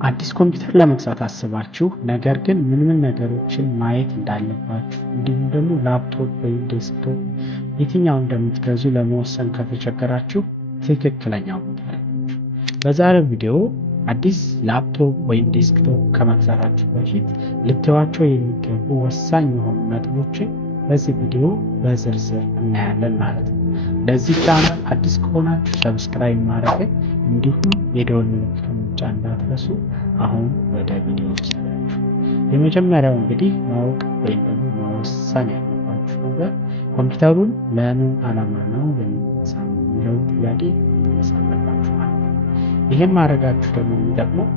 አዲስ ኮምፒውተር ለመግዛት አስባችሁ ነገር ግን ምን ነገሮችን ማየት እንዳለባችሁ እንዲሁም ደግሞ ላፕቶፕ ወይም ዴስክቶፕ የትኛውን እንደምትገዙ ለመወሰን ከተቸገራችሁ ትክክለኛው ቦታ ላይ ናችሁ። በዛሬው ቪዲዮ አዲስ ላፕቶፕ ወይም ዴስክቶፕ ከመግዛታችሁ በፊት ልታዩዋቸው የሚገቡ ወሳኝ የሆኑ ነጥቦችን በዚህ ቪዲዮ በዝርዝር እናያለን ማለት ነው። ለዚህ ቻናል አዲስ ከሆናችሁ ሰብስክራይብ ማድረግ እንዲሁም የደወል ምልክቱን መጫን እንዳትረሱ። አሁን ወደ ቪዲዮ ወሰዳችሁ። የመጀመሪያው እንግዲህ ማወቅ ወይም ደግሞ መወሰን ያለባችሁ ነገር ኮምፒውተሩን ለምን ዓላማ ነው የሚለው ጥያቄ መመለስ ማለት ነው። ይህን ማድረጋችሁ ደግሞ የሚጠቅመው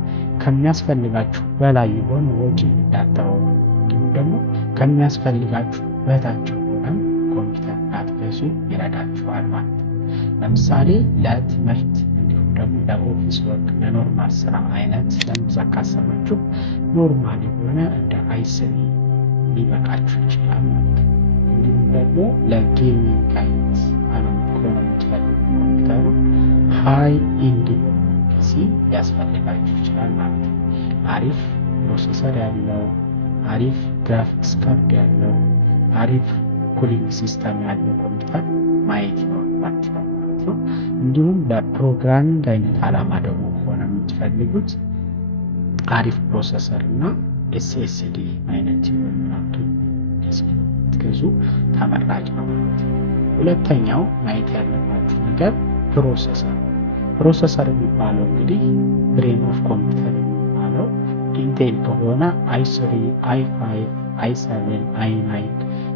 ከሚያስፈልጋችሁ በላይ የሆነ ወጪ እንዳታወጡ እንዲሁም ደግሞ ከሚያስፈልጋችሁ በታች ሆነም ኮምፒውተር እንዳትገዙ ይረዳችኋል ማለት ነው። ለምሳሌ ለትምህርት እንዲሁም ደግሞ ለኦፊስ ወርክ ለኖርማል ስራ አይነት ለመግዛት ካሰባችሁ ኖርማል የሆነ እንደ አይስሪ ሊበቃችሁ ይችላል ማለት ነው። እንዲሁም ደግሞ ለጌሚንግ አይነት አለም ከሆነ የምትፈልጉ ኮምፒውተሩ ሃይ ኢንድ ፒሲ ሊያስፈልጋችሁ ይችላል ማለት ነው። አሪፍ ፕሮሰሰር ያለው፣ አሪፍ ግራፊክስ ካርድ ያለው፣ አሪፍ ኩሊንግ ሲስተም ያለው ኮምፒውተር ማየት ይኖርባችኋል ማለት ነው። እንዲሁም ለፕሮግራሚንግ አይነት ዓላማ ደግሞ ከሆነ የምትፈልጉት አሪፍ ፕሮሰሰር እና ኤስኤስዲ አይነት ላፕቶፕ ትገዙ ተመራጭ ነው ማለት ነው። ሁለተኛው ማየት ያለባችሁ ነገር ፕሮሰሰር የሚባለው እንግዲህ ብሬን ኦፍ ኮምፒውተር የሚባለው ኢንቴል ከሆነ i3 i5 i7 i9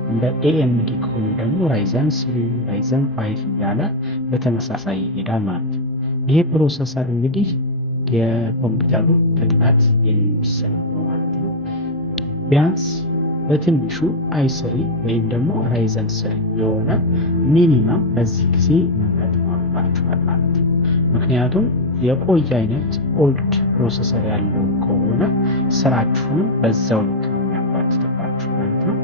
እንደ ኤኤምዲ ከሆኑ ደግሞ ራይዘን 3 ራይዘን 5 እያለ በተመሳሳይ ይሄዳል ማለት ነው። ይሄ ፕሮሰሰር እንግዲህ የኮምፒውተሩ ፍጥነት የሚወስን ነው ማለት ነው። ቢያንስ በትንሹ i3 ወይም ደግሞ ራይዘን 3 የሆነ ሚኒመም በዚህ ጊዜ መምረጥ ይኖርባችኋል ማለት ነው። ምክንያቱም የቆየ አይነት ኦልድ ፕሮሰሰር ያለው ከሆነ ስራችሁንም በዛው ልክ የሚያጓትትባችሁ ማለት ነው።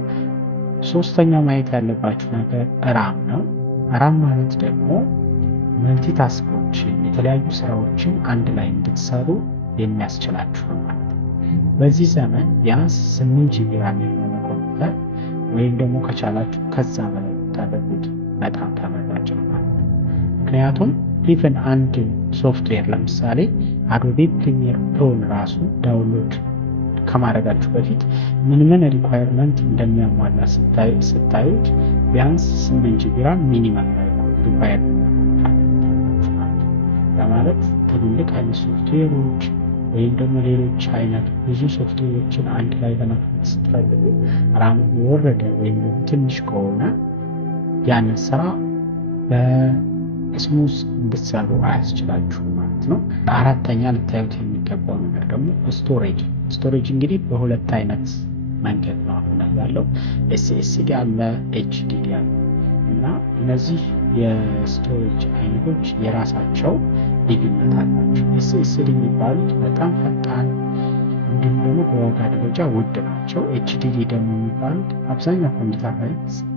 ሶስተኛው ማየት ያለባችሁ ነገር ራም ነው። ራም ማለት ደግሞ መልቲታስኮችን የተለያዩ ስራዎችን አንድ ላይ እንድትሰሩ የሚያስችላችሁ ማለት ነው። በዚህ ዘመን ቢያንስ 8 ጂቢ ራም የሆነ ኮምፒውተር ወይም ደግሞ ከቻላችሁ ከዛ በላይ ታደርጉት በጣም ተመራጭ ነው ማለት ነው። ምክንያቱም ኢቨን አንድ ሶፍትዌር ለምሳሌ አዶቤ ፕሪሚየር ፕሮን ራሱ ዳውንሎድ ከማድረጋችሁ በፊት ምን ሪኳየርመንት እንደሚያሟላ ስታዩት ቢያንስ 8 ጂቢ ራም ሚኒመም ሪኳየር ማለት ትልልቅ አይነት ሶፍትዌሮች ወይም ደግሞ ሌሎች አይነት ብዙ ሶፍትዌሮችን አንድ ላይ ለመክፈት ስትፈልጉ ራም የወረደ ወይም ትንሽ ከሆነ ያንን ስራ በስሙዝ እንድትሰሩ አያስችላችሁም ማለት ነው። አራተኛ ልታዩት የሚገባው ነገር ደግሞ ስቶሬጅ እንግዲህ በሁለት አይነት መንገድ ነው አሁን ያለው። ኤስኤስዲ አለ፣ ኤችዲዲ አለ እና እነዚህ የስቶሬጅ አይነቶች የራሳቸው ልዩነት አላቸው። ኤስኤስዲ የሚባሉት በጣም ፈጣን እንዲሁም ደግሞ በዋጋ ደረጃ ውድ ናቸው። ኤችዲዲ ደግሞ የሚባሉት አብዛኛው ኮምፒውተር ላይ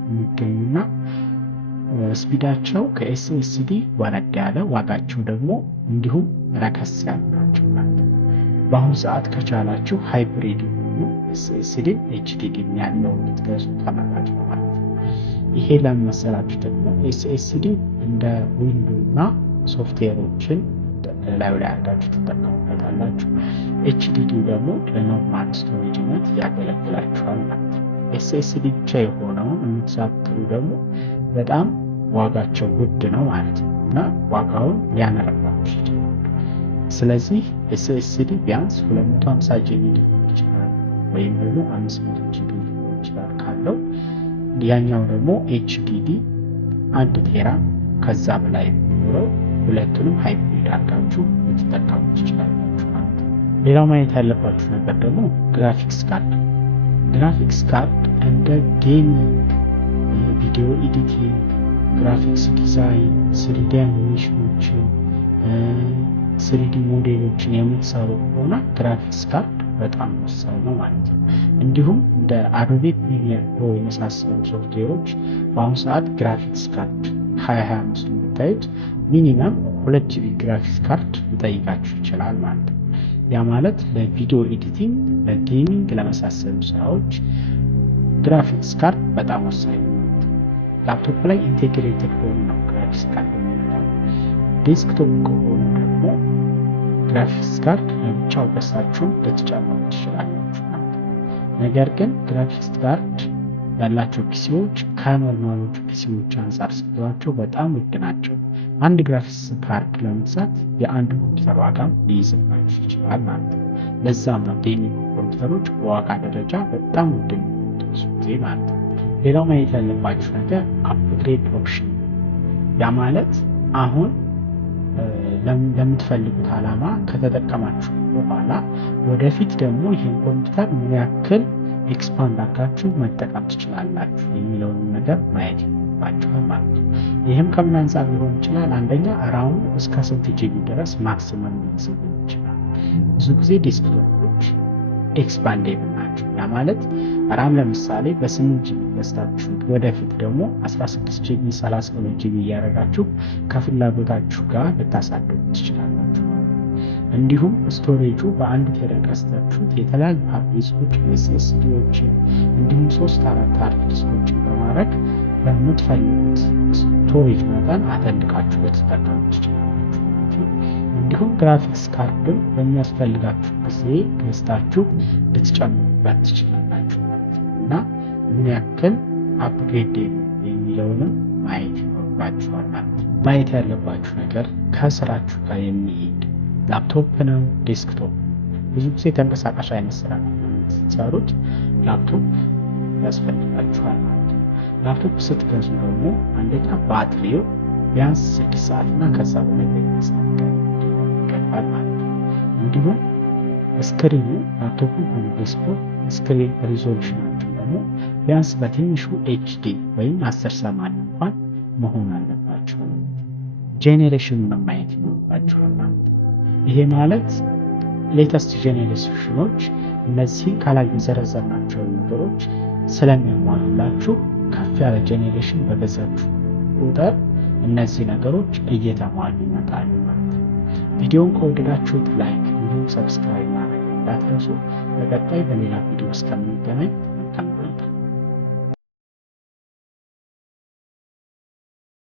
የሚገኙና ስፒዳቸው ከኤስኤስዲ ወረድ ያለ ዋጋቸው ደግሞ እንዲሁም ረከስ ያሉ ናቸው ማለት ነው። በአሁኑ ሰዓት ከቻላችሁ ሃይብሪድ የሆኑ ኤስኤስዲ ኤችዲዲ ያለው ልትገዙ ተመራጭ ነው ማለት ነው። ይሄ ለመሰላችሁ ደግሞ ኤስኤስዲ እንደ ዊንዶ እና ሶፍትዌሮችን ላዩ ላይ አድርጋችሁ ትጠቀሙበታላችሁ። ኤችዲዲ ደግሞ ለኖርማል ስቶሬጅነት ያገለግላችኋል ማለት ነው። ኤስኤስዲ ብቻ የሆነውን የምትሳትሩ ደግሞ በጣም ዋጋቸው ውድ ነው ማለት ነው እና ዋጋውን ሊያነረባችሁ ይችላል። ስለዚህ ኤስኤስዲ ቢያንስ 250 ጂቢ ሊሆን ይችላል ወይም ደግሞ 500 ጂቢ ሊሆን ይችላል ካለው፣ ያኛው ደግሞ ኤችዲዲ 1 ቴራ ከዛ በላይ የሚኖረው ሁለቱንም ሃይብሪድ አድርጋችሁ ልትጠቀሙ ትችላላችሁ ማለት ነው። ሌላው ማየት ያለባችሁ ነገር ደግሞ ግራፊክስ ካርድ እንደ ጌሚንግ፣ ቪዲዮ ኤዲቲንግ፣ ግራፊክስ ዲዛይን፣ ስሪዲ አኒሜሽኖችን፣ ስሪዲ ሞዴሎችን የምትሰሩ ከሆነ ግራፊክስ ካርድ በጣም ወሳኝ ነው ማለት ነው። እንዲሁም እንደ አዶቤ ፕሪሚየር ፕሮ የመሳሰሉ ሶፍትዌሮች በአሁኑ ሰዓት ግራፊክስ ካርድ 2025 የምታዩት ሚኒመም 2 ጂቢ ግራፊክስ ካርድ ሊጠይቃችሁ ይችላል ማለት ነው። ያ ማለት ለቪዲዮ ኤዲቲንግ፣ ለጌሚንግ፣ ለመሳሰሉ ስራዎች ግራፊክስ ካርድ በጣም ወሳኝ ነው። ላፕቶፕ ላይ ኢንቴግሬትድ ሆኖ ነው ግራፊክስ ካርድ የሚመጣው። ዴስክቶፕ ከሆኑ ደግሞ ግራፊክስ ካርድ ለብቻው ገዝታችሁ ልትጨምሩ ትችላላችሁ። ነገር ግን ግራፊክስ ካርድ ያላቸው ፒሲዎች ከኖርማሎቹ ፒሲዎች አንጻር ስትሏቸው በጣም ውድ ናቸው። አንድ ግራፊክስ ካርድ ለመግዛት የአንድ ኮምፒውተር ዋጋም ሊይዝባችሁ ይችላል ማለት ነው። ለዛም ነው ጌሚንግ ኮምፒውተሮች በዋጋ ደረጃ በጣም ውድ ጊዜ ማለት ነው። ሌላው ማየት ያለባችሁ ነገር አፕግሬድ ኦፕሽን፣ ያ ማለት አሁን ለምትፈልጉት ዓላማ ከተጠቀማችሁ በኋላ ወደፊት ደግሞ ይህን ኮምፒውተር ምን ያክል ኤክስፓንድ አድርጋችሁ መጠቀም ትችላላችሁ የሚለውን ነገር ማየት ይኖርባችኋል ማለት ነው። ይህም ከምን አንጻር ሊሆን ይችላል? አንደኛ ራሙ እስከ ስንት ጂቢ ድረስ ማክሲመም ሊይዝ ይችላል። ብዙ ጊዜ ዴስክቶፖች ኤክስፓንዴብል ናቸው። ያ ማለት ራም ለምሳሌ በ8 ጂቢ ገዝታችሁ ወደፊት ደግሞ 16 ጂቢ 32 ጂቢ እያደረጋችሁ ከፍላጎታችሁ ጋር ልታሳድጉ ትችላላችሁ። እንዲሁም ስቶሬጁ በአንድ ቴራ ገዝታችሁት የተለያዩ ሃርድ ዲስኮች ኤስኤስዲዎችን እንዲሁም 3-4 ሃርድ ዲስኮችን በማድረግ በምትፈልጉት ስቶሬጅ መጠን አተልቃችሁ ልትጠቀሙ ትችላላችሁ። እንዲሁም ግራፊክስ ካርድም በሚያስፈልጋችሁ ጊዜ ገዝታችሁ ልትጨምሩበት ትችላላችሁ እና ምን ያክል አፕግሬድ የሚለውንም ማየት ይኖርባችኋል ማለት ነው። ማየት ያለባችሁ ነገር ከስራችሁ ጋር የሚሄድ ላፕቶፕ ነው ዴስክቶፕ። ብዙ ጊዜ ተንቀሳቃሽ አይነት ስራ ነው የምትሰሩት፣ ላፕቶፕ ያስፈልጋችኋል ማለት ነው። ላፕቶፕ ስትገዙ ደግሞ አንደኛ ባትሪው ቢያንስ 6 ሰዓት እና ከዛ በላይ ይገባል ማለት ነው። እንዲሁም ስክሪኑ ላፕቶፑ ሆነ ዴስክቶፕ ስክሪን ሪዞሉሽናቸው ደግሞ ቢያንስ በትንሹ ኤችዲ ወይም 1080 እንኳን መሆን አለባቸው። ጄኔሬሽኑን ማየት ይኖርባችኋል ማለት ነው። ይሄ ማለት ሌተስት ጄኔሬሽኖች እነዚህ ከላይ የዘረዘርናቸው ነገሮች ስለሚያሟሉላችሁ ከፍ ያለ ጄኔሬሽን በገዛችሁ ቁጥር እነዚህ ነገሮች እየተሟሉ ይመጣሉ ማለት ነው። ቪዲዮውን ከወደዳችሁት ላይክ እንዲሁም ሰብስክራይብ ማድረግ እንዳትረሱ። በቀጣይ በሌላ ቪዲዮ እስከምንገናኝ